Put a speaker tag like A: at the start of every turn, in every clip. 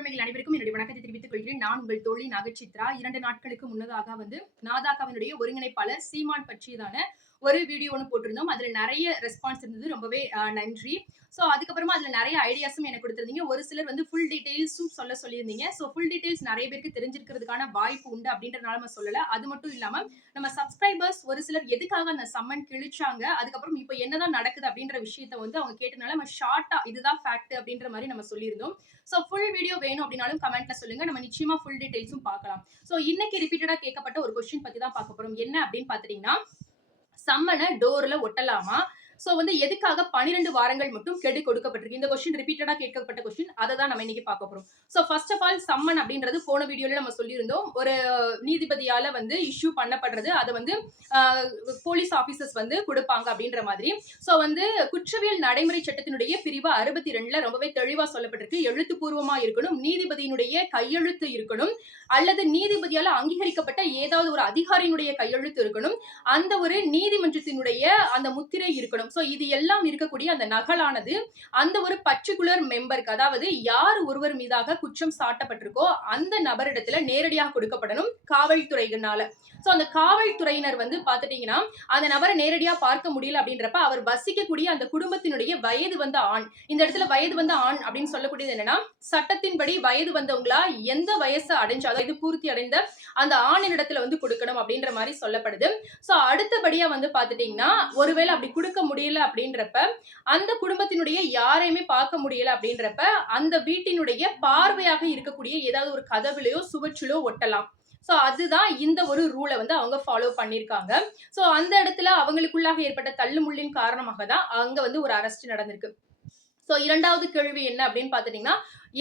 A: தோழமைகள் அனைவருக்கும் என்னுடைய வணக்கத்தை தெரிவித்துக் கொள்கிறேன். நான் உங்கள் தோழி நாகச்சித்ரா. இரண்டு நாட்களுக்கு முன்னதாக வந்து நாதாக்காவினுடைய ஒருங்கிணைப்பாளர் சீமான் பற்றியதான ஒரு வீடியோ ஒன்று போட்டிருந்தோம். அதில் நிறைய ரெஸ்பான்ஸ் இருந்தது. ரொம்பவே நன்றி. ஸோ அதுக்கப்புறமா அதில் நிறைய ஐடியாஸும் எனக்கு கொடுத்துருந்தீங்க. ஒரு சிலர் வந்து ஃபுல் டீட்டெயில்ஸும் சொல்ல சொல்லியிருந்தீங்க. ஸோ ஃபுல் டீடைல்ஸ் நிறைய பேருக்கு தெரிஞ்சிருக்கிறதுக்கான வாய்ப்பு உண்டு அப்படின்றனால நம்ம சொல்லலை. அது மட்டும் இல்லாமல் நம்ம சப்ஸ்கிரைபர்ஸ் ஒரு சிலர் எதுக்காக அந்த சம்மன் கிழிச்சாங்க அதுக்கப்புறம் இப்போ என்னதான் நடக்குது அப்படின்ற விஷயத்த வந்து அவங்க கேட்டனால நம்ம ஷார்ட்டாக இதுதான் ஃபேக்ட் அப்படின்ற மாதிரி நம்ம சொல்லியிருந்தோம். ஸோ ஃபுல் வீடியோ வேணும் அப்படின்னாலும் கமெண்ட்ல சொல்லுங்க. நம்ம நிச்சயமா ஃபுல் டீடைல்ஸும் பார்க்கலாம். ஸோ இன்னைக்கு ரிப்பீட்டடாக கேட்கப்பட்ட ஒரு கொஸ்டின் பற்றி தான் பார்க்க போகிறோம் என்ன அப்படின்னு பாத்துட்டீங்கன்னா சம்மனை டோர்ல ஒட்டலாமா? சோ வந்து எதுக்காக பன்னிரெண்டு வாரங்கள் மட்டும் கெடு கொடுக்கப்பட்டிருக்கு? இந்த கொஸ்டின் ரிப்பீட்டடா கேட்கப்பட்ட கொஸ்டின் அதை தான் நம்ம இன்னைக்கு பார்க்க போறோம். So first of all summon அப்படின்றது போன வீடியோல நம்ம சொல்லியிருந்தோம். ஒரு நீதிபதியால வந்து இஷ்யூ பண்ணப்படுறது அதை வந்து போலீஸ் ஆபீசர்ஸ் வந்து கொடுப்பாங்க அப்படின்ற மாதிரி. சோ வந்து குற்றவியல் நடைமுறை சட்டத்தினுடைய பிரிவு அறுபத்தி ரெண்டுல ரொம்பவே தெளிவா சொல்லப்பட்டிருக்கு. எழுத்துப்பூர்வமா இருக்கணும் நீதிபதியினுடைய கையெழுத்து இருக்கணும் அல்லது நீதிபதியால அங்கீகரிக்கப்பட்ட ஏதாவது ஒரு அதிகாரியினுடைய கையெழுத்து இருக்கணும் அந்த ஒரு நீதிமன்றத்தினுடைய அந்த முத்திரை இருக்கணும். ஸோ இது எல்லாம் இருக்கக்கூடிய அந்த நகலானது அந்த ஒரு பர்டிகுலர் மெம்பருக்கு அதாவது யார் ஒருவர் மீதாக குற்றம் சாட்டப்பட்டிருக்கோ அந்த நபரிடத்துல நேரடியாக கொடுக்கப்படணும் காவல்துறையினால. சோ அந்த காவல்துறையினர் வந்து பாத்துட்டீங்கன்னா அந்த நபரை நேரடியாக பார்க்க முடியல அப்படின்றப்ப அவர் வசிக்கக்கூடிய அந்த குடும்பத்தினுடைய வயது வந்த ஆண். இந்த இடத்துல வயது வந்த ஆண் அப்படின்னு சொல்லக்கூடியது என்னன்னா சட்டத்தின்படி வயது வந்தவங்களா எந்த வயசு அடைஞ்சாலும் இது பூர்த்தி அடைந்த அந்த ஆணினிடத்துல வந்து கொடுக்கணும் அப்படின்ற மாதிரி சொல்லப்படுது. சோ அடுத்தபடியா வந்து பாத்துட்டீங்கன்னா ஒருவேளை அப்படி கொடுக்க முடியல அப்படின்றப்ப அந்த குடும்பத்தினுடைய யாரையுமே பார்க்க முடியல அப்படின்றப்ப அந்த வீட்டினுடைய பார்வையாக இருக்கக்கூடிய ஏதாவது ஒரு கதவுலையோ சுவற்றிலோ ஒட்டலாம். ஸோ அதுதான் இந்த ஒரு ரூலை வந்து அவங்க ஃபாலோ பண்ணியிருக்காங்க. ஸோ அந்த இடத்துல அவங்களுக்குள்ளாக ஏற்பட்ட தள்ளுமுள்ளின் காரணமாக தான் அங்கே வந்து ஒரு அரெஸ்ட் நடந்திருக்கு. ஸோ இரண்டாவது கேள்வி என்ன அப்படின்னு பார்த்துட்டிங்கன்னா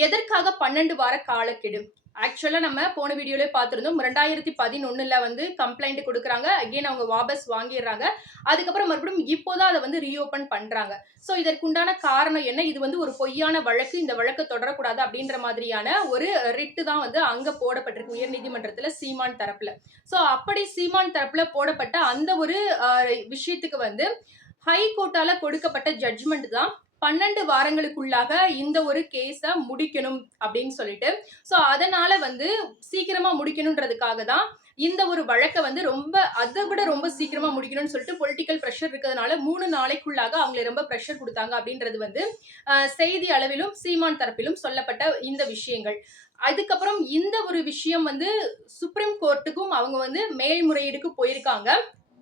A: எதற்காக பன்னெண்டு வார காலக்கெடு? ஆக்சுவலாக நம்ம போன வீடியோலேயே பார்த்துருந்தோம். ரெண்டாயிரத்தி பதினொன்றில் வந்து கம்ப்ளைண்ட் கொடுக்குறாங்க. அகைன் அவங்க வாபஸ் வாங்கிடுறாங்க. அதுக்கப்புறம் மறுபடியும் இப்போதான் அதை வந்து ரீஓப்பன் பண்ணுறாங்க ஸோ இதற்குண்டான காரணம் என்ன? இது வந்து ஒரு பொய்யான வழக்கு. இந்த வழக்கு தொடரக்கூடாது அப்படின்ற மாதிரியான ஒரு ரிட்டு தான் வந்து அங்கே போடப்பட்டிருக்கு உயர்நீதிமன்றத்தில் சீமான் தரப்பில். ஸோ அப்படி சீமான் தரப்பில் போடப்பட்ட அந்த ஒரு விஷயத்துக்கு வந்து ஹைகோர்ட்டால் கொடுக்கப்பட்ட ஜட்ஜ்மெண்ட் தான் பன்னெண்டு வாரங்களுக்குள்ளாக இந்த ஒரு கேஸை முடிக்கணும் அப்படின்னு சொல்லிட்டு. ஸோ அதனால வந்து சீக்கிரமா முடிக்கணுன்றதுக்காக தான் இந்த ஒரு வழக்கை வந்து ரொம்ப அதை விட ரொம்ப சீக்கிரமா முடிக்கணும்னு சொல்லிட்டு பொலிட்டிக்கல் ப்ரெஷர் இருக்கிறதுனால மூணு நாளைக்குள்ளாக அவங்களை ரொம்ப ப்ரெஷர் கொடுத்தாங்க அப்படின்றது வந்து செய்தி அளவிலும் சீமான் தரப்பிலும் சொல்லப்பட்ட இந்த விஷயங்கள். அதுக்கப்புறம் இந்த ஒரு விஷயம் வந்து சுப்ரீம் கோர்ட்டுக்கும் அவங்க வந்து மேல்முறையீடுக்கு போயிருக்காங்க.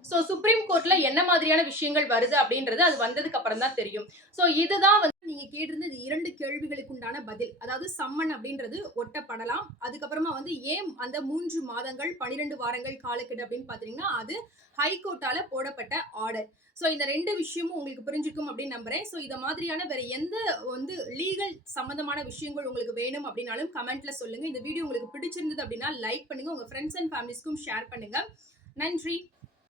A: ஸோ சுப்ரீம் கோர்ட்ல என்ன மாதிரியான விஷயங்கள் வருது அப்படின்றது அது வந்ததுக்கு அப்புறம் தான் தெரியும். ஸோ இதுதான் வந்து நீங்க கேட்டிருந்த இரண்டு கேள்விகளுக்கு உண்டான பதில். அதாவது சம்மன் அப்படின்றது ஒட்டப்படலாம். அதுக்கப்புறமா வந்து ஏன் அந்த மூன்று மாதங்கள் பன்னிரெண்டு வாரங்கள் காலக்கெடு அப்படின்னு பாத்தீங்கன்னா அது ஹைகோர்ட்டால போடப்பட்ட ஆர்டர் ஸோ இந்த ரெண்டு விஷயமும் உங்களுக்கு புரிஞ்சிருக்கும் அப்படின்னு நம்புறேன். ஸோ இதை மாதிரியான வேற எந்த வந்து லீகல் சம்மந்தமான விஷயங்கள் உங்களுக்கு வேணும் அப்படின்னாலும் கமெண்ட்ல சொல்லுங்க. இந்த வீடியோ உங்களுக்கு பிடிச்சிருந்தது அப்படின்னா லைக் பண்ணுங்க. உங்க ஃப்ரெண்ட்ஸ் அண்ட் ஃபேமிலிஸ்க்கும் ஷேர் பண்ணுங்க. நன்றி.